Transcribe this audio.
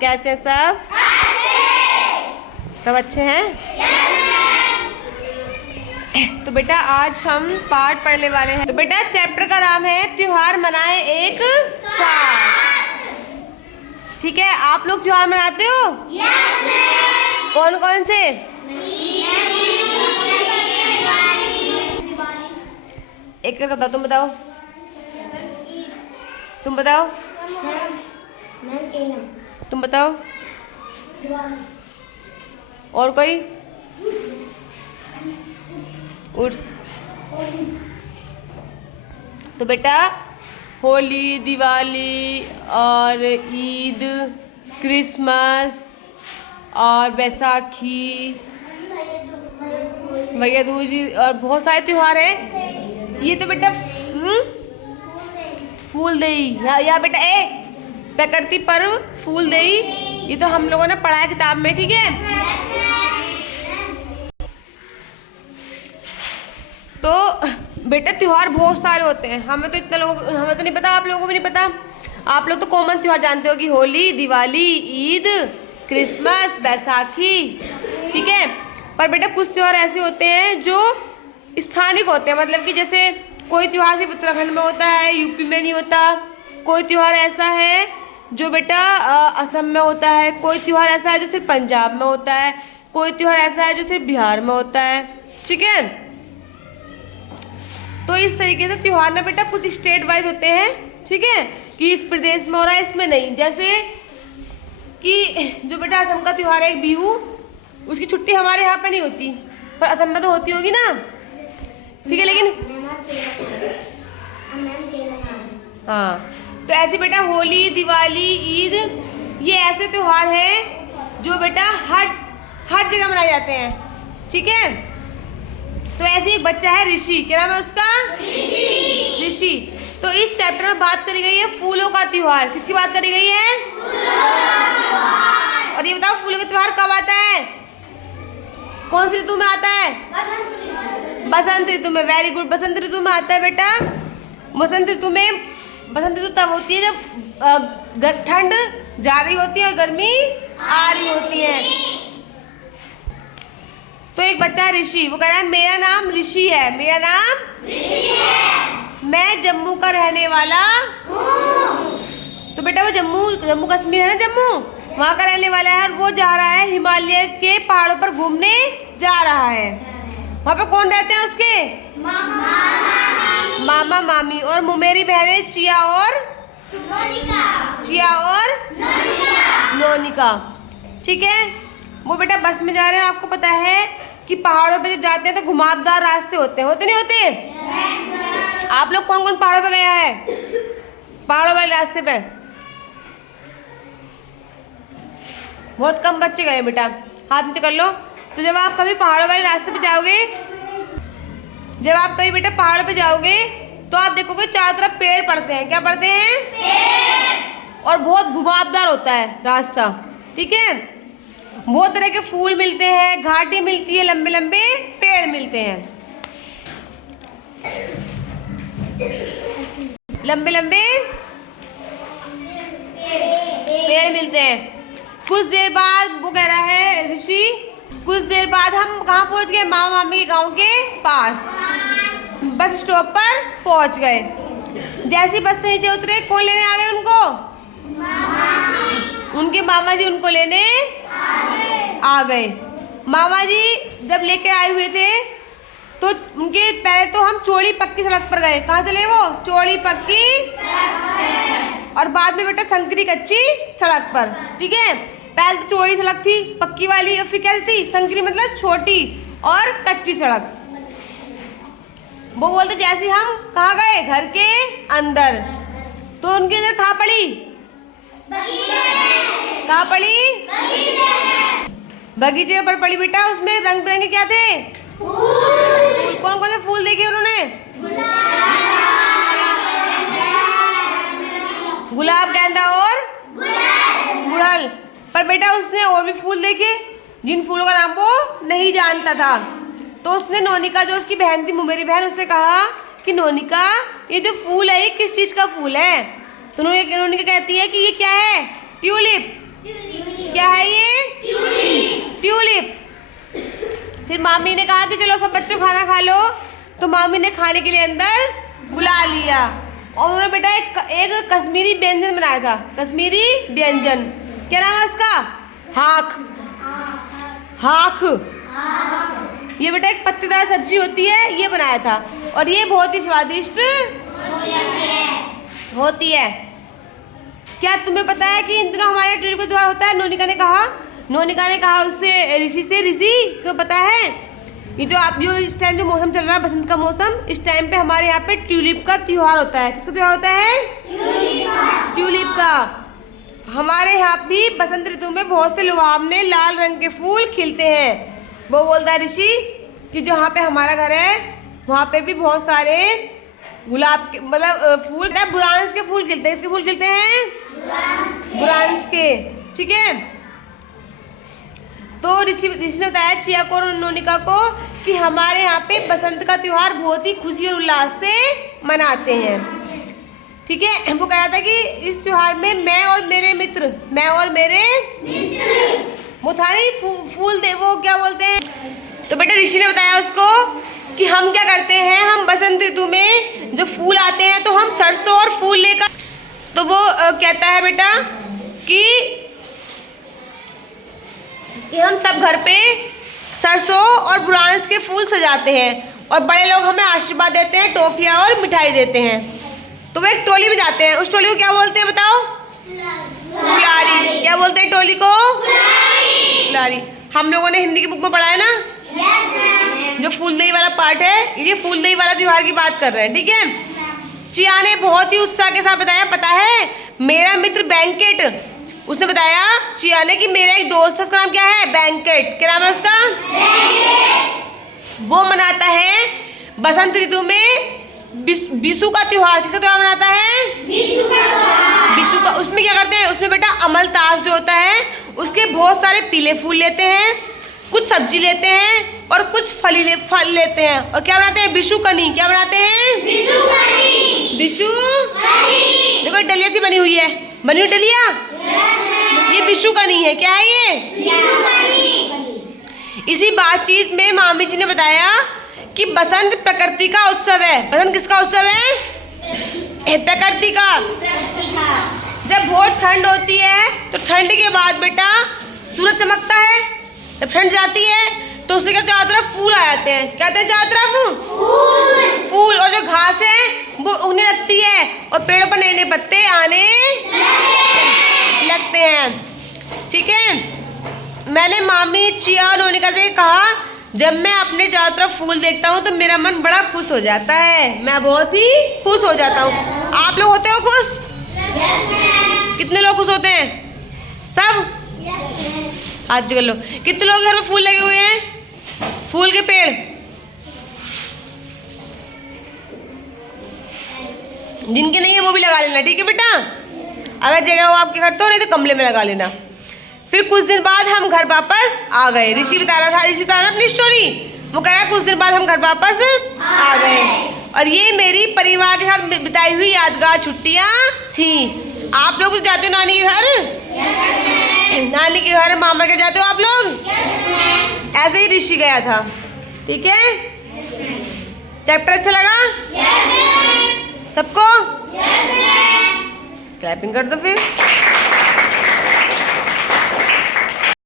कैसे हैं सब? सब अच्छे हैं? तो बेटा आज हम पाठ पढ़ने वाले हैं। तो बेटा चैप्टर का नाम है त्योहार मनाए एक साथ। ठीक है, आप लोग त्योहार मनाते हो? कौन कौन से? एक करके बताओ। तुम बताओ। तुम बताओ। तुम बताओ। और कोई? उर्स। तो बेटा होली, दिवाली और ईद, क्रिसमस और बैसाखी, भैया दूज और बहुत सारे त्योहार हैं। ये तो बेटा फूलदेई या बेटा प्रकृति पर्व फूलदेई, ये तो हम लोगों ने पढ़ा है किताब में। ठीक है, तो बेटा त्योहार बहुत सारे होते हैं। हमें तो नहीं पता, आप लोगों को भी नहीं पता। आप लोग तो कॉमन त्योहार जानते हो कि होली, दिवाली, ईद, क्रिसमस, बैसाखी। ठीक है, पर बेटा कुछ त्योहार ऐसे होते हैं जो स्थानिक होते हैं, मतलब कि जैसे कोई त्योहार सिर्फ उत्तराखंड में होता है, यूपी में नहीं होता। कोई त्योहार ऐसा है जो बेटा असम में होता है। कोई त्योहार ऐसा है जो सिर्फ पंजाब में होता है। कोई त्योहार ऐसा है जो सिर्फ बिहार में होता है। ठीक है, तो इस तरीके से त्योहार ना बेटा कुछ स्टेट वाइज होते हैं। ठीक है, कि इस प्रदेश में हो रहा है, इसमें नहीं। जैसे कि जो बेटा असम का त्योहार है बिहू, उसकी छुट्टी हमारे यहाँ पे नहीं होती, पर असम में तो होती होगी ना। ठीक है, लेकिन हाँ, तो ऐसे बेटा होली, दिवाली, ईद, ये ऐसे त्योहार हैं जो बेटा हर जगह मनाए जाते हैं। ठीक है, तो ऐसे एक बच्चा है ऋषि, क्या नाम है उसका? ऋषि। तो इस चैप्टर में बात करी गई है फूलों का त्योहार। किसकी बात करी गई है? और ये बताओ फूलों का त्योहार कब आता है? कौन सी ऋतु में आता है? बसंत ऋतु में। वेरी गुड, बसंत ऋतु में आता है बेटा। बसंत ऋतु तब होती है जब ठंड जा रही होती है और गर्मी आ रही होती है। तो एक बच्चा है ऋषि, वो कह रहा है मेरा नाम ऋषि है। मेरा नाम ऋषि है, मैं जम्मू का रहने वाला हूँ। तो बेटा वो जम्मू कश्मीर है ना, जम्मू, वहाँ का रहने वाला है। और वो जा रहा है हिमालय के पहाड़ों पर घूमने जा रहा है। वहाँ पे कौन रहते हैं उसके? मामा मामी और मुमेरी बहनें चिया और नोनिका। ठीक है, वो बेटा बस में जा रहे हैं। आपको पता है कि पहाड़ों पे जब जाते हैं तो घुमावदार रास्ते होते हैं, होते नहीं होते? आप लोग कौन कौन पहाड़ों पे गया है? पहाड़ों वाले रास्ते पे बहुत कम बच्चे गए बेटा, हाथ नीचे कर लो। तो जब आप कभी पहाड़ों वाले रास्ते पे जाओगे, जब आप कभी बेटा पहाड़ पे जाओगे तो आप देखोगे चारों तरफ पेड़ पड़ते हैं। क्या पड़ते हैं? पेड़। और बहुत घुमावदार होता है रास्ता। ठीक है, बहुत तरह के फूल मिलते हैं, घाटी मिलती है, लंबे लंबे पेड़ मिलते हैं, लंबे लंबे पेड़ मिलते हैं। कुछ देर बाद वो कह रहा है ऋषि, कुछ देर बाद हम कहाँ पहुँच गए? मामा मामी के गांव के पास। बस स्टॉप पर पहुँच गए। जैसी बस से नीचे उतरे, कौन लेने आ गए उनको? उनके मामा जी उनको लेने आ गए। मामा जी जब लेकर आए हुए थे तो उनके पहले तो हम चौड़ी पक्की सड़क पर गए। कहाँ चले वो? चौड़ी पक्की, और बाद में बेटा संकरी कच्ची सड़क पर। ठीक है, पहले तो चौड़ी सड़क थी पक्की वाली, और फिर क्या थी? संकरी, मतलब छोटी और कच्ची सड़क। वो बोलते जैसे हम कहाँ गए? घर के अंदर। तो उनकी नजर कहाँ पड़ी? कहाँ पड़ी? बगीचे पर पड़ी बेटा। उसमें रंग बिरंगे क्या थे? फूल। कौन कौन से फूल देखे उन्होंने? गुलाब, गेंदा और गुड़हल। पर बेटा उसने और भी फूल देखे जिन फूलों का नाम वो नहीं जानता था। तो उसने नोनिका, जो उसकी बहन थी, मुमेरी बहन, उससे कहा कि नोनिका ये जो फूल है ये किस चीज़ का फूल है? तो नोनिका कहती है कि ये क्या है? ट्यूलिप। मामी ने कहा कि चलो सब बच्चों खाना खा लो, तो मामी ने खाने के लिए अंदर बुला लिया और उन्होंने बेटा एक कश्मीरी व्यंजन बनाया था। कश्मीरी व्यंजन, क्या नाम है उसका? हाक। हाक, ये बेटा एक पत्तेदार सब्जी होती है, ये बनाया था और ये बहुत ही स्वादिष्ट होती है। क्या तुम्हें पता है कि इन दिनों हमारे ट्यूलिप का त्योहार होता है? नोनिका ने कहा उससे, ऋषि से, ऋषि तुम्हें पता है ये जो इस टाइम जो मौसम चल रहा है, बसंत का मौसम, इस टाइम पे हमारे यहाँ पे ट्यूलिप का त्योहार होता है। किसका त्योहार होता है? ट्यूलिप का। हमारे यहाँ भी बसंत ऋतु में बहुत से लुभावने लाल रंग के फूल खिलते हैं। वो बोलता है ऋषि कि जहाँ पे हमारा घर है वहाँ पे भी बहुत सारे गुलाब के मतलब फूल, बुरांस के फूल खिलते हैं। इसके फूल खिलते हैं बुरांस के, ठीक है। तो ऋषि ने बताया चिया को और नोनिका को कि हमारे यहाँ पे बसंत का त्योहार बहुत ही खुशी और उल्लास से मनाते हैं, ठीक है। वो कह रहा था कि इस त्योहार में मैं और मेरे वो था नहीं फूल दे, वो क्या बोलते हैं। तो बेटा ऋषि ने बताया उसको कि हम क्या करते हैं, हम बसंत ऋतु में जो फूल आते हैं तो हम सरसों और फूल लेकर, तो वो कहता है बेटा कि हम सब घर पे सरसों और बुरांस के फूल सजाते हैं और बड़े लोग हमें आशीर्वाद देते हैं, टॉफियाँ और मिठाई देते हैं। तो वो एक टोली में जाते हैं, उस टोली को क्या बोलते हैं बताओ? फुलारी। क्या बोलते हैं टोली को? फुलारी। हम लोगों ने हिंदी की बुक में पढ़ा है ना, जो फूलदेई वाला पार्ट है, ये फूलदेई वाला त्योहार की बात कर रहे हैं, ठीक है। चिया ने बहुत ही उत्साह के साथ बताया, पता है मेरा मित्र बैंकेट, उसने बताया चिया ने कि मेरा एक दोस्त है, उसका नाम क्या है? बैंकेट। क्या नाम है उसका? वो मनाता है बसंत ऋतु में बिशु का त्योहार। किसका त्योहार मनाता है? बिशु का। उसमें क्या करते हैं, उसमें बेटा अमलतास जो होता है उसके बहुत सारे पीले फूल लेते हैं, कुछ सब्जी लेते हैं और कुछ फल लेते हैं और क्या बनाते हैं? बिशु कनी। क्या बनाते हैं? बिशु। देखो डलिया सी बनी हुई है, बनी हुई डलिया, ये बिशु कनी है। क्या है ये? इसी बातचीत में मामी जी ने बताया कि बसंत प्रकृति का उत्सव है। बसंत किसका उत्सव है? प्रकृति का। जब बहुत ठंड होती है तो ठंड के बाद बेटा सूरज चमकता है, जब ठंड जाती है तो उससे क्या चारों तरफ फूल आ जाते हैं। क्या आते हैं चारों तरफ? फूल। और जो घास है वो उगने लगती है और पेड़ों पर नए नए पत्ते आने लगते हैं, ठीक है। मैंने मामी चिया और नोनिका से कहा जब मैं अपने चारों तरफ फूल देखता हूँ तो मेरा मन बड़ा खुश हो जाता है, मैं बहुत ही खुश हो जाता हूँ। आप लोग होते हो खुश? कितने लोग खुश होते हैं? सब? हाथ जगह लो। कितने लोग घर में फूल लगे हुए हैं? फूल के पेड़? जिनके नहीं है वो भी लगा लेना, ठीक है बेटा। अगर जगह हो आपके घर तो, नहीं तो गमले में लगा लेना। फिर कुछ दिन बाद हम घर वापस आ गए। ऋषि बता रहा था अपनी स्टोरी। वो कह रहा है कुछ दिन बाद हम घर वापस आ गए और ये मेरी परिवार के साथ बिताई हुई यादगार छुट्टियाँ थी। आप लोग कुछ जाते हो नानी के घर? नानी के घर, मामा के जाते हो आप लोग? ऐसे ही ऋषि गया था, ठीक है। चैप्टर अच्छा लगा सबको? क्लैपिंग कर दो फिर।